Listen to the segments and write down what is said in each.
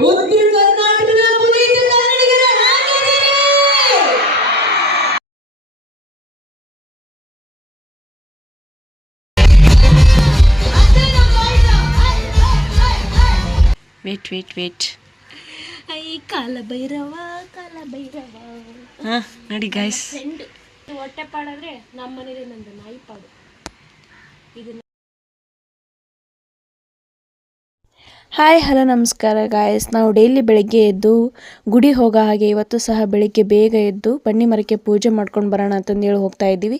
ಉತ್ತರ ಕರ್ನಾಟಕದ ಪುನೀತ ಕನ್ನಡಿಗರ ಹಾಗೆಯೇ wait wait wait I Kala Bhairava ಕಾಲ ಭೈರವ. ಹಾಂ ನೋಡಿ ಗಾಯ್ಸ್ ಫ್ರೆಂಡ್ ಹೊಟ್ಟೆ ಪಾಡಾದ್ರೆ ನಮ್ಮ ಮನೇಲಿ ನಂದು ನಾಯಿ ಪಾಡು ಹಾಯ್, ಹಲೋ, ನಮಸ್ಕಾರ ಗಾಯಸ್ ನಾವು ಡೈಲಿ ಬೆಳಗ್ಗೆ ಎದ್ದು ಗುಡಿ ಹೋಗೋ ಹಾಗೆ ಇವತ್ತು ಸಹ ಬೆಳಗ್ಗೆ ಬೇಗ ಎದ್ದು ಬನ್ನಿ ಮರಕ್ಕೆ ಪೂಜೆ ಮಾಡ್ಕೊಂಡು ಬರೋಣ ಅಂತಂದು ಹೇಳಿ ಹೋಗ್ತಾ ಇದ್ದೀವಿ.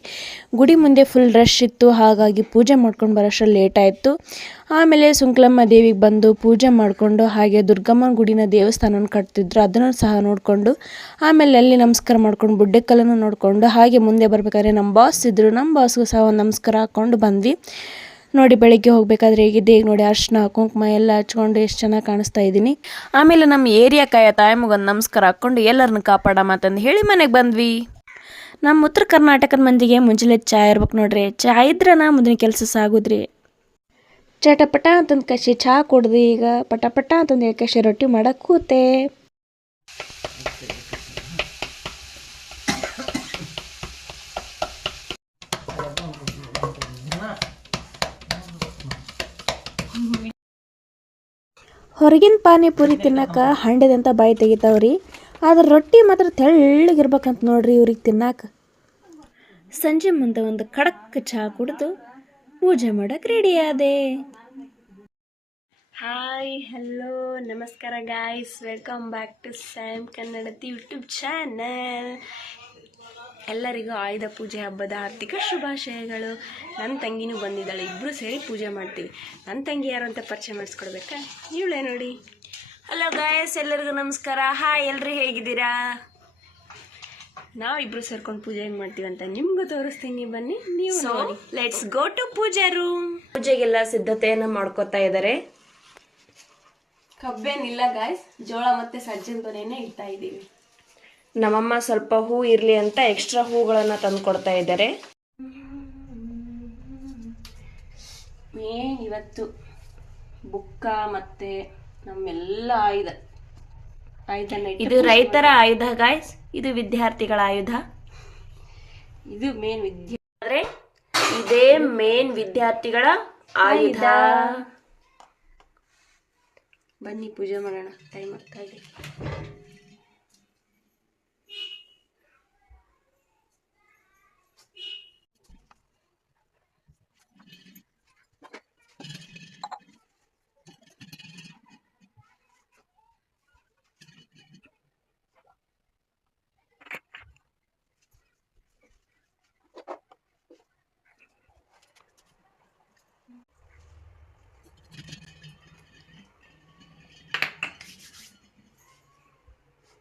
ಗುಡಿ ಮುಂದೆ ಫುಲ್ ರಶ್ ಇತ್ತು, ಹಾಗಾಗಿ ಪೂಜೆ ಮಾಡ್ಕೊಂಡು ಬರೋಷ್ಟ್ರಲ್ಲಿ ಲೇಟ್ ಆಯಿತು. ಆಮೇಲೆ ಸುಂಕ್ಲಮ್ಮ ದೇವಿಗೆ ಬಂದು ಪೂಜೆ ಮಾಡಿಕೊಂಡು ಹಾಗೆ ದುರ್ಗಮ್ಮನ ಗುಡಿನ ದೇವಸ್ಥಾನವನ್ನು ಕಟ್ತಿದ್ರು. ಅದನ್ನು ಸಹ ನೋಡಿಕೊಂಡು ಆಮೇಲೆ ಅಲ್ಲಿ ನಮಸ್ಕಾರ ಮಾಡ್ಕೊಂಡು ಬುಡ್ಡೆಕಲ್ಲನ್ನು ನೋಡಿಕೊಂಡು ಹಾಗೆ ಮುಂದೆ ಬರಬೇಕಾದ್ರೆ ನಮ್ಮ ಬಾಸ್ ಇದ್ದರು ನಮ್ಮ ಬಾಸ್ಗೂ ಸಹ ಒಂದು ನಮಸ್ಕಾರ ಹಾಕ್ಕೊಂಡು ಬಂದ್ವಿ. ನೋಡಿ ಬೆಳಗ್ಗೆ ಹೋಗ್ಬೇಕಾದ್ರೆ ಹೇಗಿದೆ ಈಗ ನೋಡಿ ಅರ್ಶಿನ, ಕುಂಕುಮ ಎಲ್ಲ ಹಚ್ಕೊಂಡು ಎಷ್ಟು ಚೆನ್ನಾಗಿ ಕಾಣಿಸ್ತಾ ಇದ್ದೀನಿ ಆಮೇಲೆ ನಮ್ಮ ಏರಿಯಾಕಾಯ ತಾಯಮ್ಮಗೊಂದು ನಮಸ್ಕಾರ ಹಾಕ್ಕೊಂಡು ಎಲ್ಲರನ್ನ ಕಾಪಾಡಮ್ಮ ಅಂತಂದು ಹೇಳಿ ಮನೆಗೆ ಬಂದ್ವಿ. ನಮ್ಮ ಉತ್ತರ ಕರ್ನಾಟಕದ ಮಂದಿಗೆ ಮುಂಜಾನೆ ಚಾಯ್ ಇರ್ಬೇಕು ನೋಡ್ರಿ. ಇದ್ರೆ ನಾ ಮುಂದಿನ ಕೆಲಸ ಸಾಗುದ್ರಿ. ಚಟಪಟ ಅಂತಂದು ಕಸಿ ಚಹಾ ಕುಡ್ದು ಈಗ ಪಟ ಪಟ ಅಂತಂದು ಹೇಳಿ ಕಸಿ ರೊಟ್ಟಿ ಮಾಡಕ್ಕೆ ಹೊರಗಿನ ಪಾನಿಪುರಿ ತಿನ್ನಕ ಹಂಡೆದಂತ ಬಾಯಿ ತೆಗಿತಾವ್ರಿ. ಆದ್ರೆ ರೊಟ್ಟಿ ಮಾತ್ರ ತೆಳ್ಳಗಿರ್ಬೇಕಂತ ನೋಡ್ರಿ ಇವ್ರಿಗೆ ತಿನ್ನಾಕ. ಸಂಜೆ ಮುಂದೆ ಒಂದು ಖಡಕ್ ಚಹಾ ಕುಡಿದು ಪೂಜೆ ಮಾಡೋಕೆ ರೆಡಿ ಆದೆ. ಹಾಯ್ ಹಲೋ ನಮಸ್ಕಾರ guys welcome back to Sam Kannadathi YouTube channel ಎಲ್ಲರಿಗೂ ಆಯುಧ ಪೂಜೆ ಹಬ್ಬದ ಆರ್ಥಿಕ ಶುಭಾಶಯಗಳು. ನನ್ನ ತಂಗಿನೂ ಬಂದಿದ್ದಾಳೆ ಇಬ್ಬರು ಸೇರಿ ಪೂಜೆ ಮಾಡ್ತೀವಿ. ನನ್ನ ತಂಗಿ ಯಾರು ಅಂತ ಪರಿಚಯ ಮಾಡಿಸ್ಕೊಡ್ಬೇಕಾ? ಇವಳೇ ನೋಡಿ. ಹಲೋ ಗಾಯಸ್ ಎಲ್ಲರಿಗೂ ನಮಸ್ಕಾರ. ಹಾಯ್ ಎಲ್ಲರೂ ಹೇಗಿದ್ದೀರಾ? ನಾವಿಬ್ರು ಇಬ್ರು ಸೇರ್ಕೊಂಡು ಪೂಜೆ ಹೆಂಗ್ ಮಾಡ್ತೀವಿ ಅಂತ ನಿಮ್ಗೂ ತೋರಿಸ್ತೀನಿ. ಬನ್ನಿ ನೀವು ನೋಡಿ. Let's go to puja room ಪೂಜೆಗೆಲ್ಲ ಸಿದ್ಧತೆಯನ್ನ ಮಾಡ್ಕೋತಾ ಇದ್ದಾರೆ ಕಬ್ಬೇನಿಲ್ಲ ಗಾಯ್ಸ್ ಜೋಳ ಮತ್ತೆ ಸಜ್ಜನ ತೊನೆನೇ ಇಡ್ತಾ ಇದ್ದೀವಿ. ನಮ್ಮಮ್ಮ ಸ್ವಲ್ಪ ಹೂ ಇರಲಿ ಅಂತ ಎಕ್ಸ್ಟ್ರಾ ಹೂಗಳನ್ನು ತಂದು ಕೊಡ್ತಾ ಇದ್ದಾರೆ ಮೇನ್ ಇವತ್ತು? ಬುಕ್ಕ ಮತ್ತೆ ನಮ್ಮೆಲ್ಲ ಆಯುಧ. ಆಯುಧನ ಇದು ರೈತರ ಆಯುಧ ಗಾಯ್ಸ್ ಇದು ವಿದ್ಯಾರ್ಥಿಗಳ ಆಯುಧ. ಇದು ಮೇನ್ ವಿದ್ಯೆ ಆದ್ರೆ ಇದೇ ಮೇನ್ ವಿದ್ಯಾರ್ಥಿಗಳ ಆಯುಧ. ಬನ್ನಿ ಪೂಜೆ ಮಾಡೋಣ. ಟೈಮ್ ಆಗ್ತಾ ಇದೆ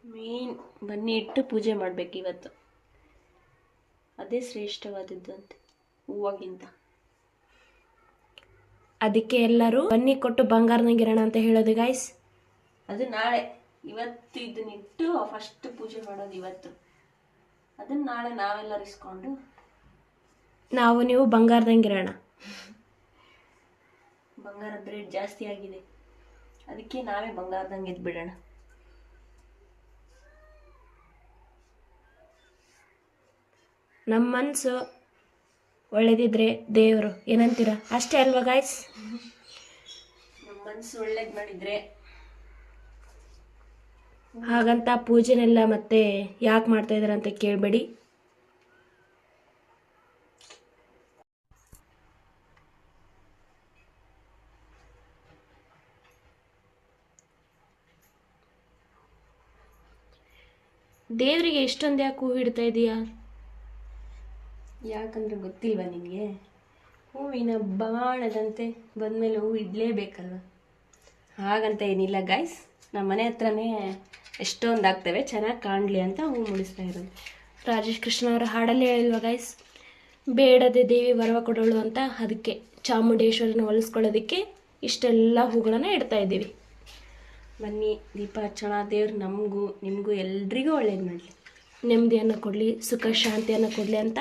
ಮೇನ್ ಬನ್ನಿ ಇಟ್ಟು ಪೂಜೆ ಮಾಡ್ಬೇಕು ಇವತ್ತು. ಅದೇ ಶ್ರೇಷ್ಠವಾದದ್ದು ಅಂತ ಹೂವಾಗಿಂತ ಅದಕ್ಕೆ ಎಲ್ಲರೂ ಬನ್ನಿ ಕೊಟ್ಟು ಬಂಗಾರನಾಗಿರೋಣ ಅಂತ ಹೇಳೋದು ಗಾಯ್ಸ್ ಅದು ನಾಳೆ. ಇವತ್ತು ಇದನ್ನಿಟ್ಟು ಫಸ್ಟ್ ಪೂಜೆ ಮಾಡೋದು ಇವತ್ತು. ಅದನ್ನ ನಾಳೆ ನಾವೆಲ್ಲರೂ ಇಸ್ಕೊಂಡು. ನಾವು ನೀವು ಬಂಗಾರದಂಗಿರೋಣ ಬಂಗಾರದ ರೇಟ್ ಜಾಸ್ತಿ ಆಗಿದೆ. ಅದಕ್ಕೆ ನಾವೇ ಬಂಗಾರದಂಗೆ ಇದ್ದು ನಮ್ಮ ಮನಸ್ಸು ಒಳ್ಳೇದಿದ್ರೆ ದೇವರು. ಏನಂತೀರ? ಅಷ್ಟೇ ಅಲ್ವಾ ಗಾಯ್ಸ್ ನಮ್ಮ ಮನಸ್ಸು ಒಳ್ಳೇದು ಮಾಡಿದ್ರೆ. ಹಾಗಂತ ಪೂಜೆನೆಲ್ಲ ಮತ್ತೆ ಯಾಕೆ ಮಾಡ್ತಾ ಇದ್ದಾರೆ ಅಂತ ಕೇಳಬೇಡಿ. ದೇವರಿಗೆ ಎಷ್ಟೊಂದು ಯಾಕೆ ಹೂ ಇಡ್ತಾ ಇದೀಯಾ? ಯಾಕಂದ್ರೆ ಗೊತ್ತಿಲ್ವಾ ನಿನಗೆ ಹೂವಿನ ಬಾಣದಂತೆ ಬಂದಮೇಲೆ ಹೂವು ಇಡಲೇಬೇಕಲ್ವ? ಹಾಗಂತ ಏನಿಲ್ಲ ಗಾಯ್ಸ್ ನಮ್ಮ ಮನೆ ಹತ್ರನೇ ಎಷ್ಟೊಂದು ಆಗ್ತವೆ ಚೆನ್ನಾಗಿ ಕಾಣಲಿ ಅಂತ ಹೂವು ಮುಡಿಸ್ತಾ ಇರೋದು. ರಾಜೇಶ್ ಕೃಷ್ಣ ಅವರ ಹಾಡಲ್ಲಿ ಹೇಳಿಲ್ವ ಗಾಯ್ಸ್ ಬೇಡದೆ ದೇವಿ ವರವ ಕೊಡೋಳು ಅಂತ ಅದಕ್ಕೆ ಚಾಮುಂಡೇಶ್ವರನ ಹೊಲಿಸ್ಕೊಳ್ಳೋದಕ್ಕೆ ಇಷ್ಟೆಲ್ಲ ಹೂಗಳನ್ನು ಇಡ್ತಾ ಇದ್ದೀವಿ. ಬನ್ನಿ ದೀಪ ಹಚ್ಚೋಣ. ದೇವ್ರು ನಮಗೂ ನಿಮಗೂ ಎಲ್ರಿಗೂ ಒಳ್ಳೇದು ಮಾಡಲಿ. ನೆಮ್ಮದಿಯನ್ನು ಕೊಡಲಿ ಸುಖ ಶಾಂತಿಯನ್ನು ಕೊಡಲಿ ಅಂತ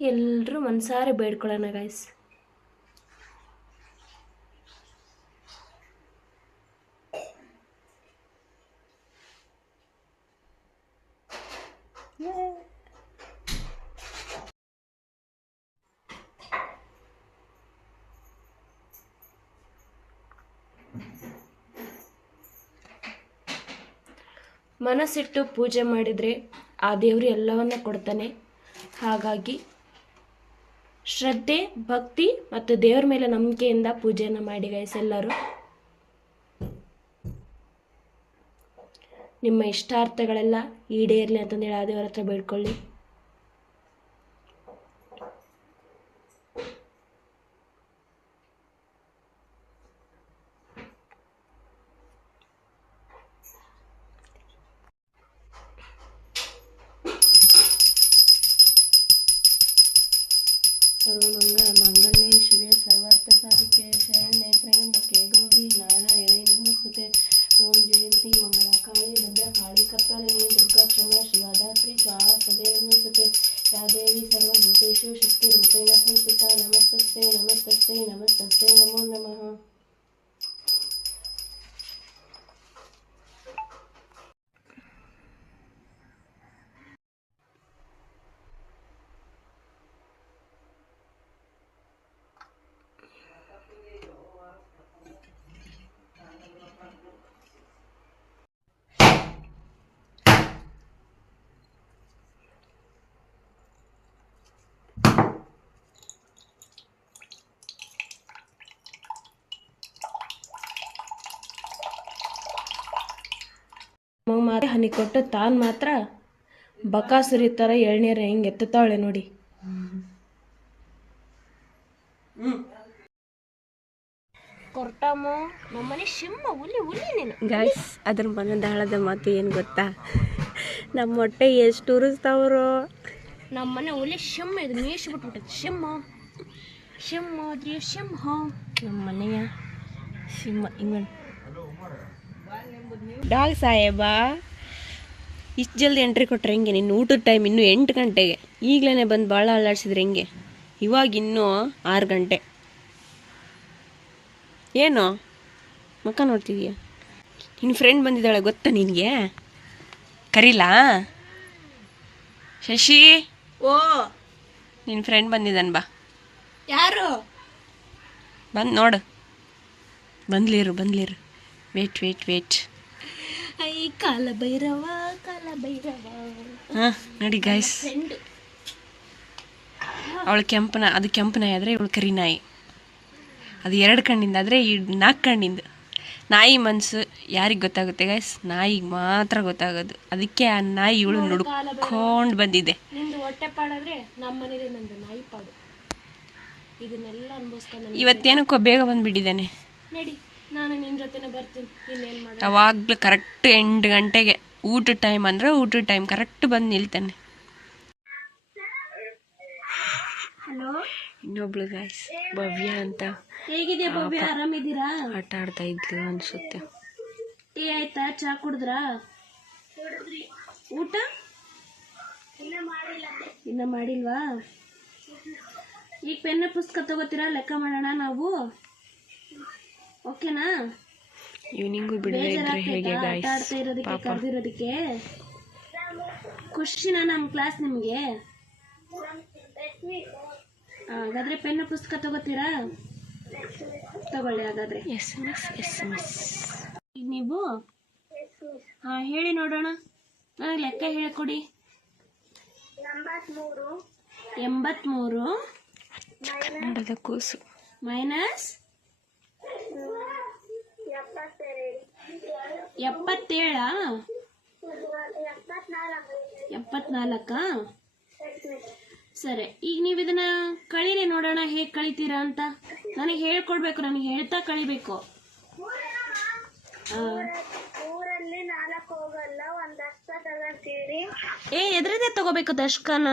ಎಲ್ಲರೂ ಮನಸಾರೆ ಬೇಡ್ಕೊಳ್ಳೋಣ ಗಾಯ್ಸ್ ಮನಸ್ಸಿಟ್ಟು ಪೂಜೆ ಮಾಡಿದರೆ ಆ ದೇವರು ಎಲ್ಲವನ್ನ ಕೊಡ್ತಾನೆ. ಹಾಗಾಗಿ ಶ್ರದ್ಧೆ, ಭಕ್ತಿ ಮತ್ತು ದೇವರ ಮೇಲೆ ನಂಬಿಕೆಯಿಂದ ಪೂಜೆಯನ್ನು ಮಾಡಿ ಗೈಸ್ ಎಲ್ಲರೂ. ನಿಮ್ಮ ಇಷ್ಟಾರ್ಥಗಳೆಲ್ಲ ಈಡೇರಲಿ ಅಂತಂದೇಳಿ ಆ ದೇವರ ಹತ್ರ ಬೇಡ್ಕೊಳ್ಳಿ. ಮಾತ್ರ ಹನಿ ಕೊಟ್ಟು ತಾನು ಮಾತ್ರ ಬಕಾಸುರಿ ಥರ ಎಳ್ನೀರು ಹೆಂಗೆ ಎತ್ತುತ್ತಾಳೆ ನೋಡಿ. ಕೊರ್ಟಾಮು ನಮ್ಮನೆ ಶಿಮ್ಮ ಉಲಿ ಉಲಿ ನೀನು. ಗಾಯ್ಸ್ ಅದ್ರ ಮನದಾಳದ ಮಾತು ಏನು ಗೊತ್ತಾ? ನಮ್ಮ ಹೊಟ್ಟೆ ಎಷ್ಟು ಉರಿಸ್ತಾವ್ರು. ನಮ್ಮನೆ ಹುಲಿ ಶಿಮ್ಮ ಇದು ಮೀಸಿ ಬಿಟ್ಬಿಟ್ಟದ ಶಿಮ್ಮ ಶಿಮ್ಮ ಆದ್ರಿ ಶಿಮ್ಮ. ನಮ್ಮ ಮನೆಯ ಸಿಂಹ ಹಿಂಗ ಡಾಗ್ ಸಾಹೇಬಾ ಇಷ್ಟು ಜಲ್ದಿ ಎಂಟ್ರಿ ಕೊಟ್ರೆ ಹೆಂಗೆ? ನಿನ್ನ ಊಟದ ಟೈಮ್ ಇನ್ನೂ ಎಂಟು ಗಂಟೆಗೆ. ಈಗಲೇ ಬಂದು ಭಾಳ ಅಲ್ಲಾಡ್ಸಿದ್ರೆ ಹೆಂಗೆ? ಇವಾಗ ಇನ್ನೂ ಆರು ಗಂಟೆ. ಏನು? ಮಕ್ಕ ನೋಡ್ತಿದೀಯ? ನಿನ್ನ ಫ್ರೆಂಡ್ ಬಂದಿದ್ದಾಳೆ ಗೊತ್ತಾ ನಿನಗೆ? ಕರೀಲಾ? ಶಶಿ? ಓ. ನಿನ್ನ ಫ್ರೆಂಡ್ ಬಂದಿದ್ದಾನೆ ಬಾ. ಯಾರು? ಬಂದು ನೋಡು. ಬಂದ್ಲಿರು ಬಂದ್ಲಿರು. Wait wait wait I Kala Bhairava Kala Bhairava ಹಾಂ ನೋಡಿ ಗಾಯ್ಸ್ ಅವಳು ಕೆಂಪನ ಅದು ಕೆಂಪು ನಾಯಿ ಆದರೆ ಇವಳು ಕರಿ ನಾಯಿ. ಅದು ಎರಡು ಕಣ್ಣಿಂದ ಆದರೆ ಈ ನಾಲ್ಕು ಕಣ್ಣಿಂದ. ನಾಯಿ ಮನಸ್ಸು ಯಾರಿಗೆ ಗೊತ್ತಾಗುತ್ತೆ ಗೈಸ್ ನಾಯಿಗೆ ಮಾತ್ರ ಗೊತ್ತಾಗೋದು. ಅದಕ್ಕೆ ಆ ನಾಯಿ ಇವಳು ನುಡ್ಕೊಂಡು ಬಂದಿದೆ. ಹೊಟ್ಟೆ ಪಾಡಾದ್ರೆ ನಾಯಿ ಪಾಡು. ಇದನ್ನೆಲ್ಲ ಇವತ್ತೇನಕ್ಕೋ ಬೇಗ ಬಂದುಬಿಟ್ಟಿದ್ದಾನೆ. ನಡಿ. ನಾನು ನಿನ್ನ ಜೊತೆನೆ ಬರ್ತೀನಿ. ಇನ್ನೇನು ಮಾಡ ಯಾವಾಗಲೂ ಕರೆಕ್ಟ್ ಎಂಟು ಗಂಟೆಗೆ. ಊಟದ ಟೈಮ್ ಅಂದ್ರೆ ಊಟದ ಟೈಮ್ ಕರೆಕ್ಟ್ ಬಂದು ನಿಲ್ತಾನೆ. ಹಲೋ ಇನ್ನೊಬ್ಳು ಗಾಯ್ಸ್ ಭವ್ಯ ಅಂತ. ಹೇಗಿದೆ ಭವ್ಯ? ಆರಾಮಿದ್ದೀರಾ? ಆಟ ಆಡ್ತಾ ಇದ್ಲು ಅನ್ಸುತ್ತೆ. ಟೀ ಆಯ್ತಾ? ಚಾ ಕುಡಿದ್ರಾ? ಊಟ? ಇನ್ನ ಮಾಡಿಲ್ವಾ? ಈಗ ಪೆನ್ನ ಪುಸ್ತಕ ತಗೋತೀರಾ? ಲೆಕ್ಕ ಮಾಡೋಣ ನಾವು. ಓಕೆನಾ ಈವ್ನಿಂಗು ಬಿಡದೆ ಇದ್ರೆ ಹೇಗೆ ಆಟ ಗಾಯ್ಸ್ ಆಡ್ತಾ ಇರೋದಕ್ಕೆ ಕರೆದಿರೋದಕ್ಕೆ? ಖುಷಿನಾ ನಮ್ಮ ಕ್ಲಾಸ್ ನಿಮಗೆ? ಹಾಗಾದ್ರೆ ಪೆನ್ ಪುಸ್ತಕ ತಗೋತೀರಾ? ತಗೊಳ್ಳಿ ಹಾಗಾದ್ರೆ. S M S S M S ಈಗ ನೀವು? ಹಾಂ ಹೇಳಿ ನೋಡೋಣ. ನನಗೆ ಲೆಕ್ಕ ಹೇಳಿಕೊಡಿ. ಎಂಬತ್ಮೂರು. ಕನ್ನಡದ ಕೂಸು. ಮೈನಸ್ ಎಪ್ಪತ್ತೇಳ? ಎಪ್ಪತ್ನಾಲ್ಕ? ಸರಿ ಈಗ ನೀವು ಇದನ್ನ ಕಳೀರಿ ನೋಡೋಣ ಹೇಗೆ ಕಳಿತೀರಾ ಅಂತ. ನನಗೆ ಹೇಳ್ಕೊಡ್ಬೇಕು ನನಗೆ ಹೇಳ್ತಾ ಕಳಿಬೇಕು. ಏ ಎದ್ರದೇ ತಗೋಬೇಕು ದಶಕನ.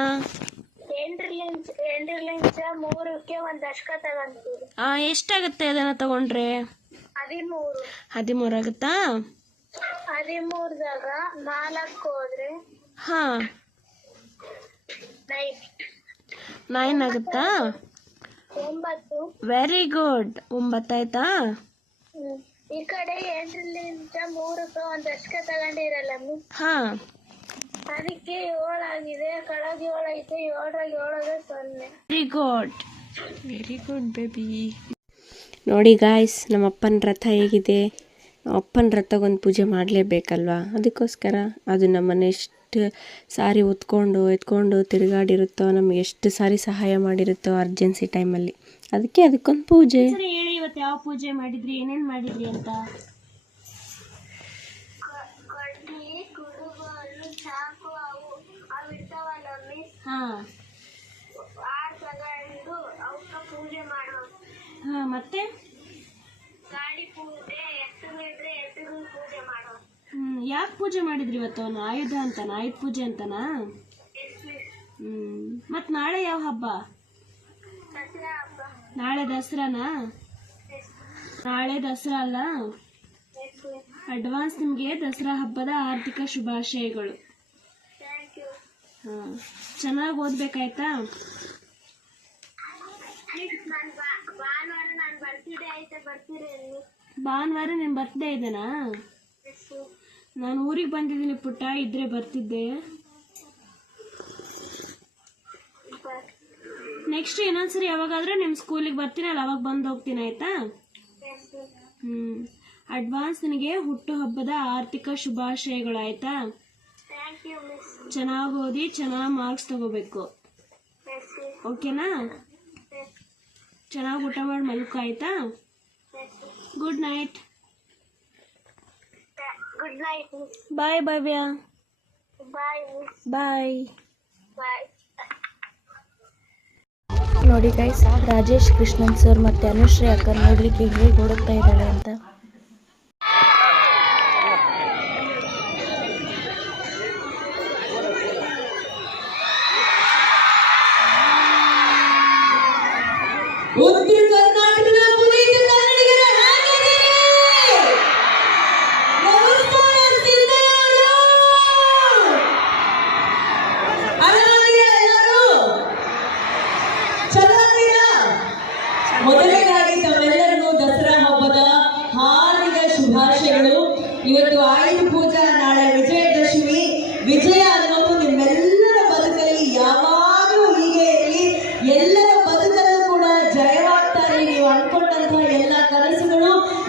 ಆ ಎಷ್ಟಾಗುತ್ತೆ ಅದನ್ನ ತಗೊಂಡ್ರೆ? ಹದಿಮೂರು. ಆಗುತ್ತಾ ಹದಿಮೂರದಾಗ ನಾಲ್ಕು ಹೋದ್ರೆ ಹಾ. ನೈನ್. ಆಗುತ್ತಾ? ಒಂಬತ್ತು. ವೆರಿ ಗುಡ್ ಒಂಬತ್ತಾಯ್ತಾ ಈ ಕಡೆ ಎಂಟರಿಂದ ಮೂರಕ್ಕೆ ಒಂದು ದಶಕ ತಗೊಂಡಿರಲ್ಲ ಹಾ. ಅದಕ್ಕೆ ಏಳಾಗಿದೆ ಕಳಗೆ ಏಳಾಗಿದೆ ಏಳರಾಗ ಏಳಾಗ ಸೊನ್ನೆ. Very good very good baby ನೋಡಿ ಗಾಯ್ಸ್ ನಮ್ಮ ಅಪ್ಪನ ರಥ ಹೇಗಿದೆ. ಅಪ್ಪನ ರಥಗೊಂದು ಪೂಜೆ ಮಾಡಲೇಬೇಕಲ್ವಾ? ಅದಕ್ಕೋಸ್ಕರ ಅದು ನಮ್ಮನ್ನು ಎಷ್ಟು ಸಾರಿ ಹೊತ್ಕೊಂಡು ಎತ್ಕೊಂಡು ತಿರುಗಾಡಿರುತ್ತೋ ನಮ್ಗೆ ಎಷ್ಟು ಸಾರಿ ಸಹಾಯ ಮಾಡಿರುತ್ತೋ ಅರ್ಜೆನ್ಸಿ ಟೈಮಲ್ಲಿ ಅದಕ್ಕೆ ಅದಕ್ಕೊಂದು ಪೂಜೆ. ಹೇಳಿ ಇವತ್ತು ಯಾವ ಪೂಜೆ ಮಾಡಿದ್ರಿ ಏನೇನು ಮಾಡಿದ್ರಿ ಅಂತ? ಹಾಂ. ಮತ್ತೆ? ಹ್ಮ್ ಯಾಕೆ ಪೂಜೆ ಮಾಡಿದ್ರಿ ಇವತ್ತು? ಅವನು ಆಯುಧ ಅಂತಾನ? ಆಯುಧ ಪೂಜೆ ಅಂತನ? ಹ್ಮ್ ಮತ್ ನಾಳೆ ಯಾವ ಹಬ್ಬ? ನಾಳೆ ದಸರಾನಾ? ನಾಳೆ ದಸರಾ ಅಲ್ಲ? ಅಡ್ವಾನ್ಸ್ ನಿಮಗೆ ದಸರಾ ಹಬ್ಬದ ಆರ್ಥಿಕ ಶುಭಾಶಯಗಳು. ಹಾಂ ಚೆನ್ನಾಗಿ ಓದ್ಬೇಕಾಯ್ತಾ? ಬರ್ತೀರಿ ಭಾನುವಾರ ನೀನು ಬರ್ತ್ಡೇ ಇದೇನಾ? ನಾನು ಊರಿಗೆ ಬಂದಿದ್ದೀನಿ ಪುಟ್ಟ, ಇದ್ರೆ ಬರ್ತಿದ್ದೆ. ನೆಕ್ಸ್ಟ್ ಇನ್ನೊಂದ್ಸರಿ ಯಾವಾಗಾದ್ರೂ ನಿಮ್ಮ ಸ್ಕೂಲಿಗೆ ಬರ್ತೀನಲ್ಲ ಅವಾಗ ಬಂದು ಹೋಗ್ತೀನಿ, ಆಯ್ತಾ? ಹ್ಮ್. ಅಡ್ವಾನ್ಸ್ ನಿನಗೆ ಹುಟ್ಟುಹಬ್ಬದ ಆರ್ಥಿಕ ಶುಭಾಶಯಗಳು, ಆಯ್ತಾ? ಚೆನ್ನಾಗಿ ಓದಿ, ಚೆನ್ನಾಗಿ ಮಾರ್ಕ್ಸ್ ತಗೋಬೇಕು. ಓಕೆನಾ ಚೆನ್ನಾಗಿ ಊಟ ಮಾಡಿ ಮಲ್ಕಾಯ್ತಾ good night good night bye bye भैया बाय बाय नोड़ी राजेश कृष्णन सर मत अनुश्री अखर नोड़े हेगता अंत Okay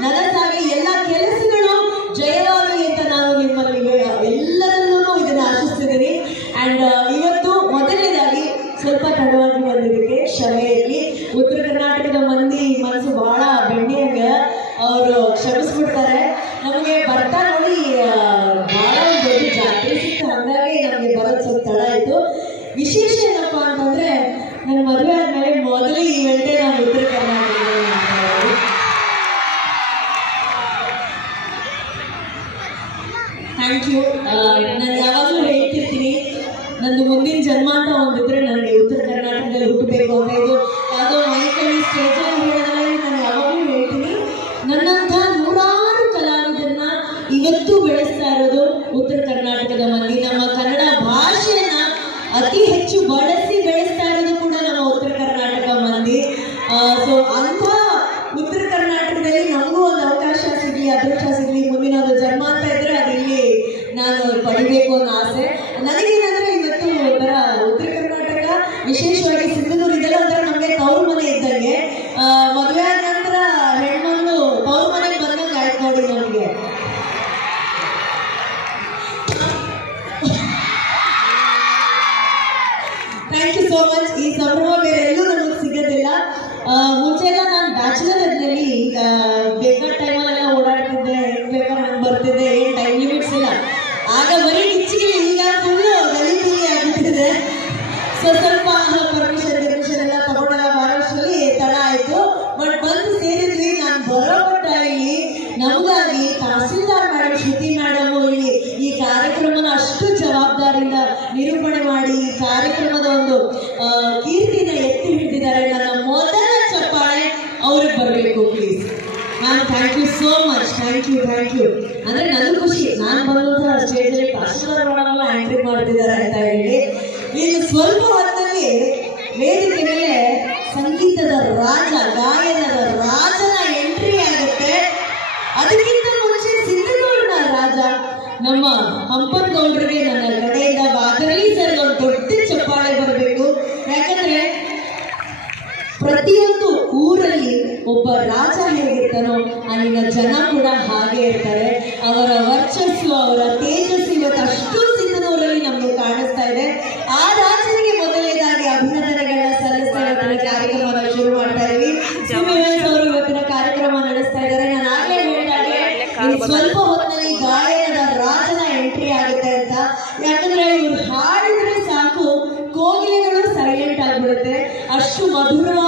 長澤 ಥ್ಯಾಂಕ್ ಯು ನಾನು ಯಾವಾಗಲೂ ಹೇಳ್ತಿರ್ತೀನಿ, ನಂದು ಮುಂದಿನ ಜನ್ಮ ಅಂತ ಒಂದಿದ್ರೆ ನನಗೆ ಉತ್ತರ ಕರ್ನಾಟಕದಲ್ಲಿ ಹುಟ್ಟಬೇಕು ಅಂತ ಯಾವುದೋ ಮೈಕಲ್ಲಿ ಸ್ಟೇಜ್ ಅದಕ್ಕಿಂತ ಮುಂಚೆ ಸಿಂಧನೂರಿನ ರಾಜ ನಮ್ಮ ಹಂಪನಗೌಡರಿಗೆ ನನ್ನ Maduro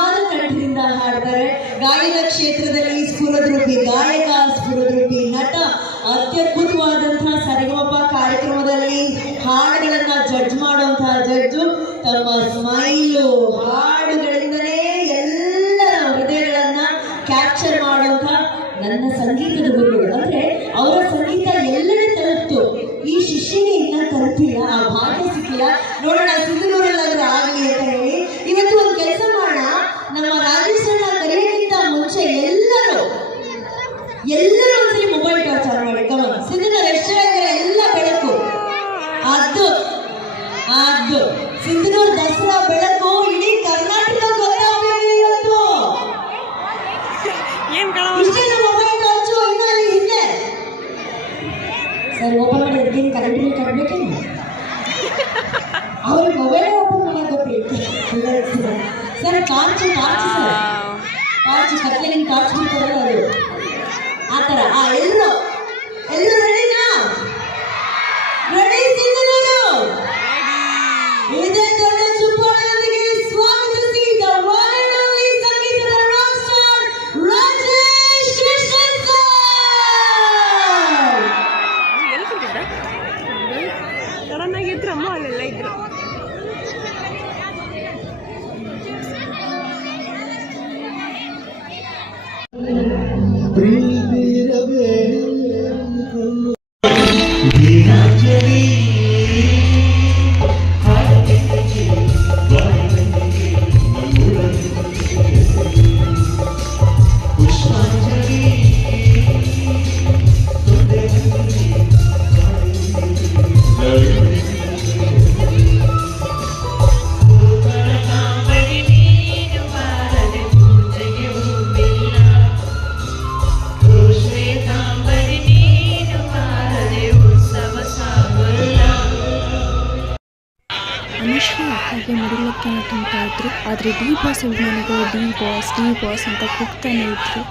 ಮಾತನ್ನು ತುಂಬ್ತಾ ಇದ್ರು. ಆದ್ರೆ ಡಿ ಬಾಸ್ ಅಭಿಮಾನಿಗಳು ಡಿ ಬಾಸ್ ಡಿ ಬಾಸ್ ಅಂತ ಕೂಗ್ತಾನೆ ಇದ್ರು.